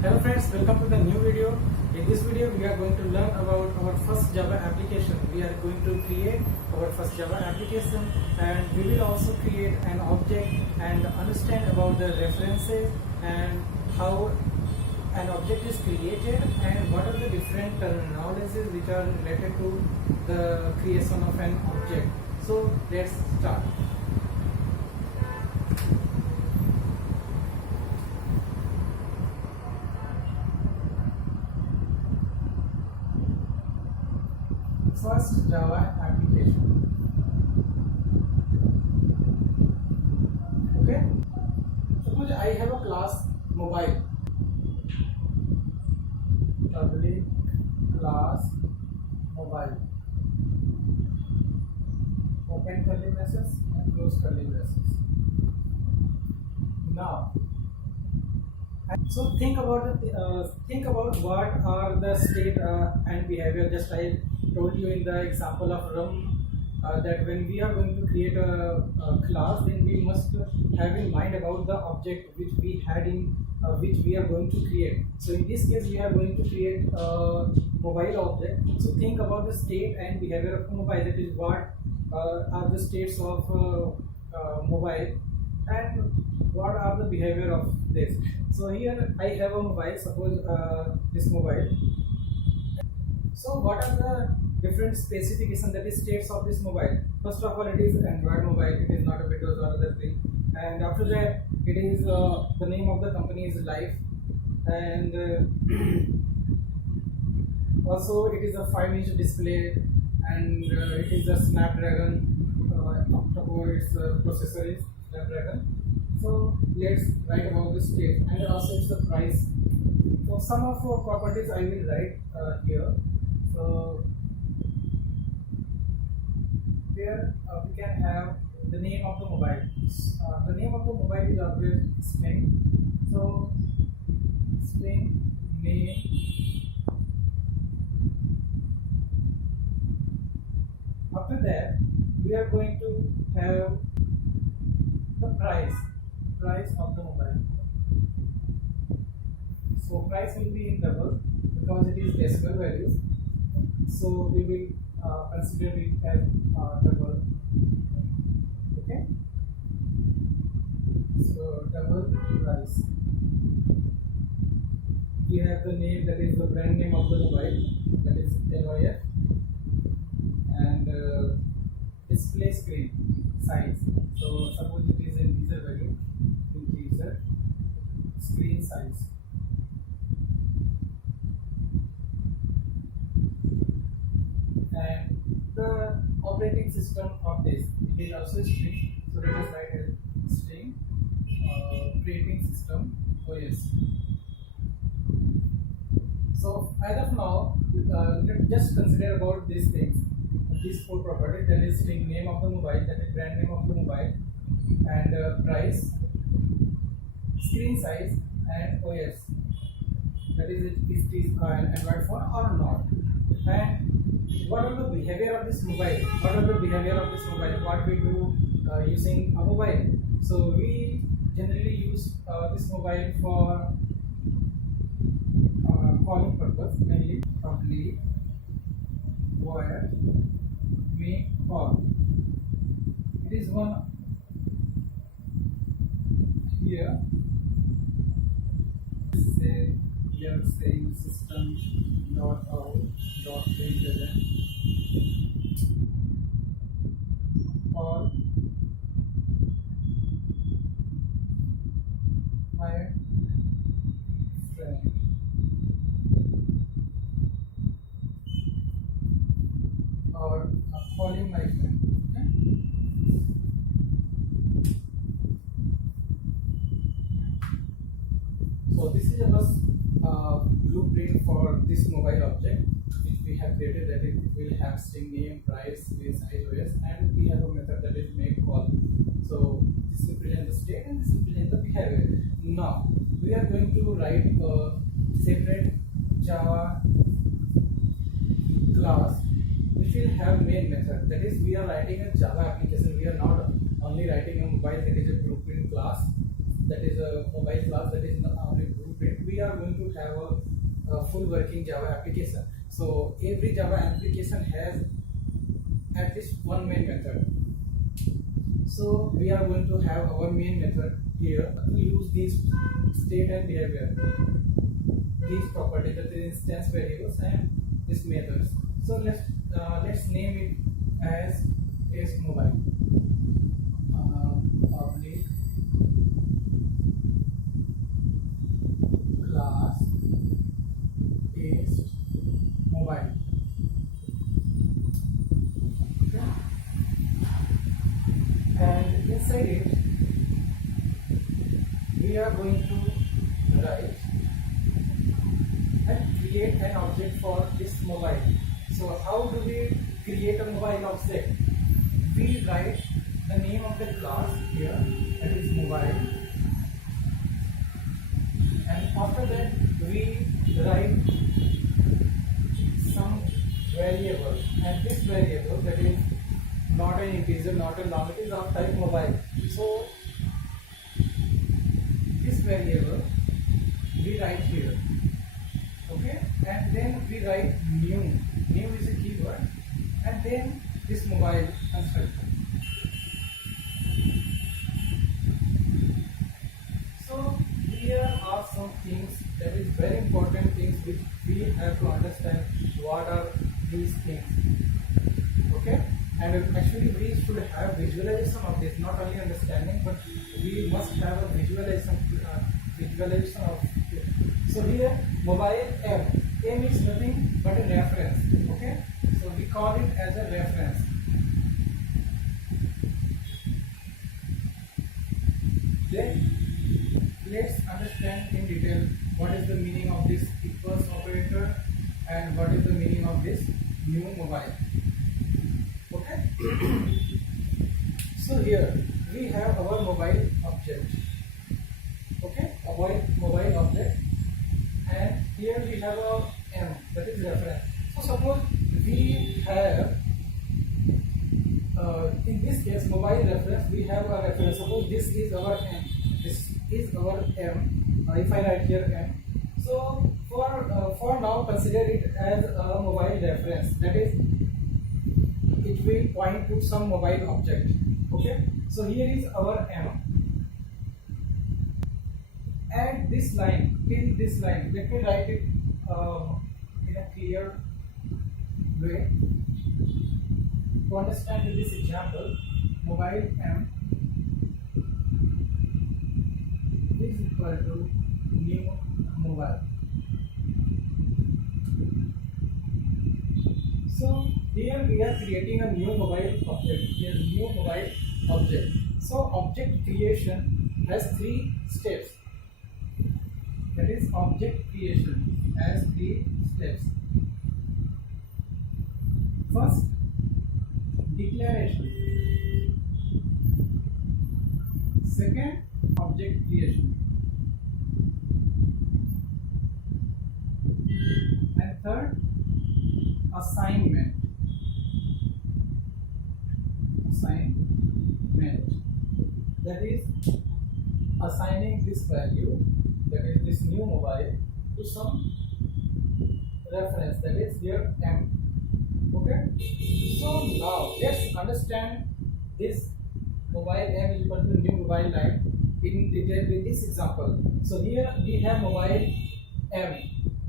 Hello friends, welcome to the new video. In this video we are going to learn about our first Java application. We are going to create our first Java application, and we will also create an object and understand about the references and how an object is created and what are the different terminologies which are related to the creation of an object. So let's start. First Java application. Okay, suppose I have a class mobile, public class mobile, open curly braces and close curly braces. Now so think about what are the state and behavior. Just I told you in the example of rum that when we are going to create a class, then we must have in mind about the object which we had in which we are going to create. So in this case we are going to create a mobile object. So think about the state and behavior of mobile. That is what are the states of mobile and what are the behavior of this. So here I have a mobile, suppose this mobile. So what are the different specifications, that is states of this mobile? First of all, it is Android mobile, it is not a Windows or other thing. And after that, it is the name of the company is Life, and also it is a 5-inch display, and it is a Snapdragon octa-core. Its processor is Snapdragon. So let's write about the state, and also it's the price. So some of our properties I will write here. So here we can have the name of the mobile. The name of the mobile is always string. So string name. After that, we are going to have the price of the mobile. So price will be in double because it is decimal values. So we will consider it as double. Okay. So double price. We have the name, that is the brand name of the mobile, that is NOF, and display screen size. So suppose it is integer value, integer screen size. And the operating system of this, it is also string. So let us write as string operating system OS. So as of now, let's just consider about these things, these four properties, that is string name of the mobile, that is brand name of the mobile, and price, screen size, and OS, that is an Android phone or not. And what are the behavior of this mobile? What are the behavior of this mobile? What we do using a mobile? So we generally use this mobile for calling purpose, mainly complete, void, make, call. It is one here. Say we are saying system dot out dot println or my friend. Or calling my friend. Okay? So this is our blueprint for this mobile object which we have created, that it will have string name, price, screen size, OS, and we have a method that is make call. So this represents the state and this represents the behavior. Now we are going to write a separate Java class which will have main method. That is, we are writing a Java application. We are not only writing a mobile, that is a blueprint class, that is a mobile class, that is not only blueprint. we are going to have a full working Java application. So every Java application has at least one main method. So we are going to have our main method here to use this state and behavior, these properties, that is instance variables and these methods. So let's name it as test mobile. Public class test mobile. Okay. And inside it we are going to write and create an object for this mobile. So how do we create a mobile object? We write the name of the class here, that is mobile, and after that we write some variable, and this variable, that is not an integer, not a long, it is of type mobile. So this variable we write here, okay, and then we write new. New is a keyword, and then this mobile constructor. So here are some things, that is very important things which we have to understand. What are these things? Okay, and actually we should have visualization of this, not only understanding, but we must have a visualization of it. So here mobile M is nothing but a reference. Okay, so we call it as a reference. Then let's understand in detail what is the meaning of this equals operator and what is the meaning of this new mobile. Okay. So here we have our mobile object. Okay, a mobile object, and here we have a M, that is reference. So suppose we have in this case mobile reference, we have a reference. Suppose this is our M, this is our M. If I write here M, so for now consider it as a mobile reference, that is it will point to some mobile object. Okay, so here is our M, and this line, till this line, let me write it in a clear way to understand this example. Mobile M is equal to new mobile. So here we are creating a new mobile object. Here new mobile object. So object creation has 3 steps. That is, object creation has 3 steps. First, declaration. Second, object creation. And third, assignment. That is assigning this value, that is this new mobile, to some reference, that is here M. Okay, so now let's understand this mobile M is equal to new mobile line in detail with this example. So here we have mobile M,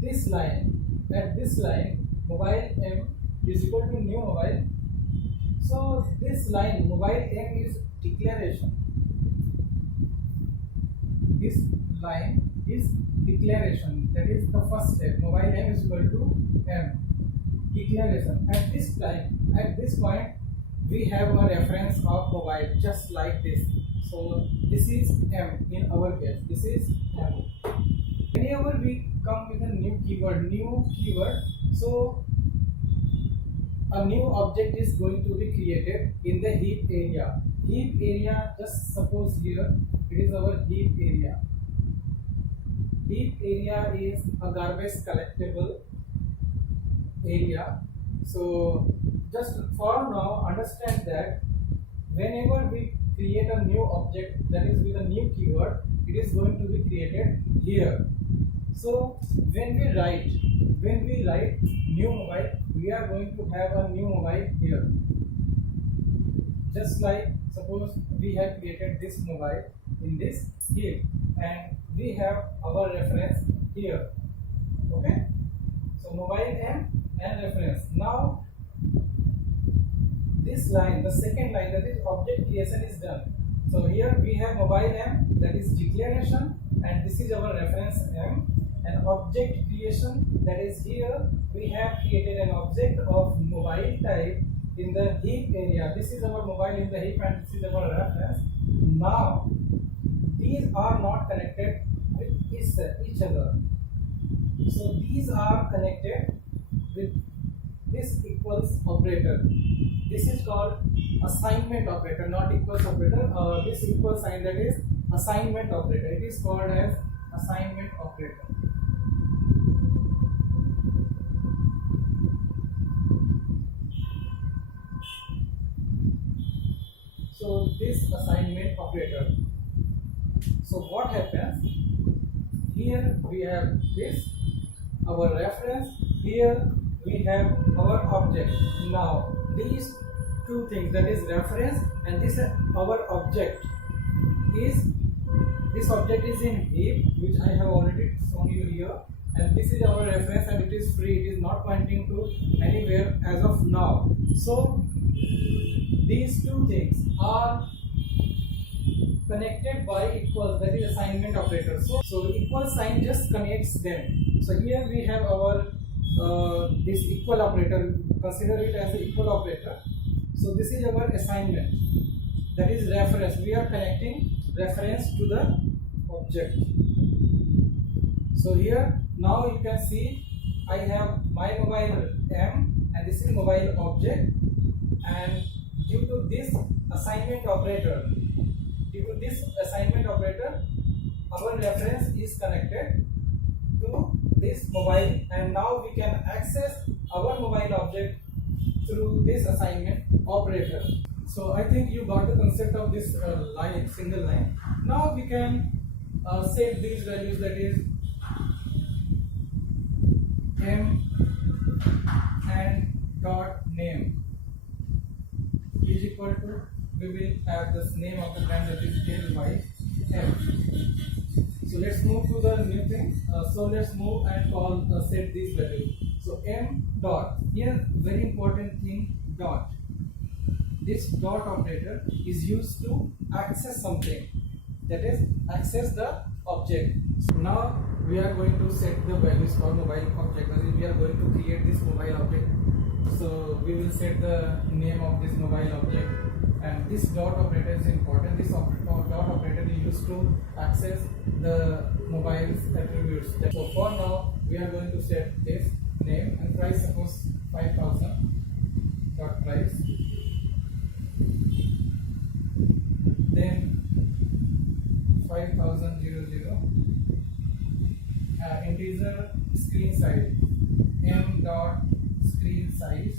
this line, at this line mobile M is equal to new mobile. So this line mobile M is declaration. This line is declaration, that is the first step. Mobile M is equal to M, declaration. At this time, at this point, we have a reference of mobile just like this. So this is M in our case. This is M. Whenever we come with a new keyword, so a new object is going to be created in the heap area. Heap area, just suppose here it is our heap area. Heap area is a garbage collectible area. So just for now understand that whenever we create a new object, that is with a new keyword, it is going to be created here. So when we write new mobile, we are going to have a new mobile here. Just like suppose we have created this mobile in this heap, and we have our reference here. Okay, so mobile M and reference. Now this line, the second line, that is object creation, is done. So here we have mobile M, that is declaration, and this is our reference M. And object creation, that is here we have created an object of mobile type in the heap area. This is our mobile in the heap and this is our reference. Now these are not connected with each other. So these are connected with this equals operator. This is called assignment operator, not equals operator. This equal sign, that is assignment operator. It is called as assignment operator. So this assignment operator. So what happens? Here we have this, our reference. Here we have our object. Now these two things, that is reference and this our object, is this object is in heap, which I have already shown you here, and this is our reference and it is free. It is not pointing to anywhere as of now. So these two things are connected by equals, that is assignment operator. So equal sign just connects them. So here we have our this equal operator, consider it as an equal operator. So this is our assignment, that is reference. We are connecting reference to the object. So here now you can see I have my mobile M and this is mobile object, and due to this assignment operator, our reference is connected to this mobile, and now we can access our mobile object through this assignment operator. So I think you got the concept of this line, single line. Now we can set these values, that is M and dot name is equal to, we will have this name of the brand, that is L by M. So let's move to the new thing. So let's move and call set this value. So M dot, here very important thing, dot. This dot operator is used to access something, that is access the object. So now we are going to set the values for mobile object, that is we are going to create this mobile object. So we will set the name of this mobile object, and this dot operator is important. This dot operator is used to access the mobile's attributes. So for now we are going to set this name and price, suppose 5,000 dot price, then 5,000 integer screen size, M dot screen size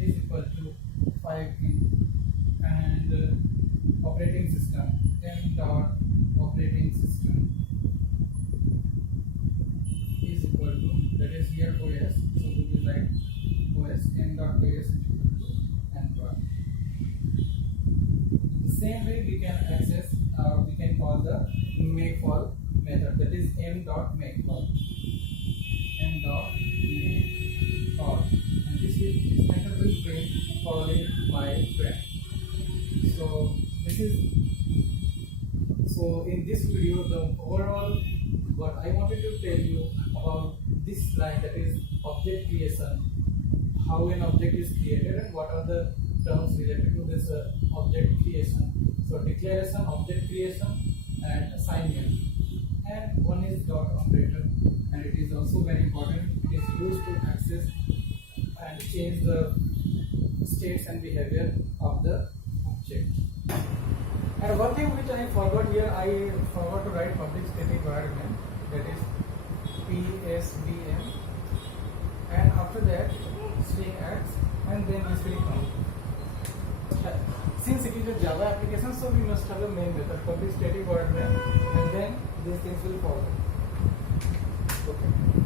is equal to 5K, and operating system, M dot operating system is equal to, that is here OS, so we will write OS, M dot OS is equal to Android. The same way we can access, we can call the make call method, that is M dot make call, M dot make call, and this method will print calling my friend. So this is, so in this video the overall what I wanted to tell you about this line, that is object creation, how an object is created and what are the terms related to this object creation. So declaration, object creation and assignment, and one is dot operator, and it is also very important. It is used to access and change the states and behavior of the object. And one thing which I forgot here, I forgot to write public static void main, that is PSVM, and after that string X, and then this will come. Since it is a Java application, so we must have a main method, public static void main, and then these things will follow. Okay.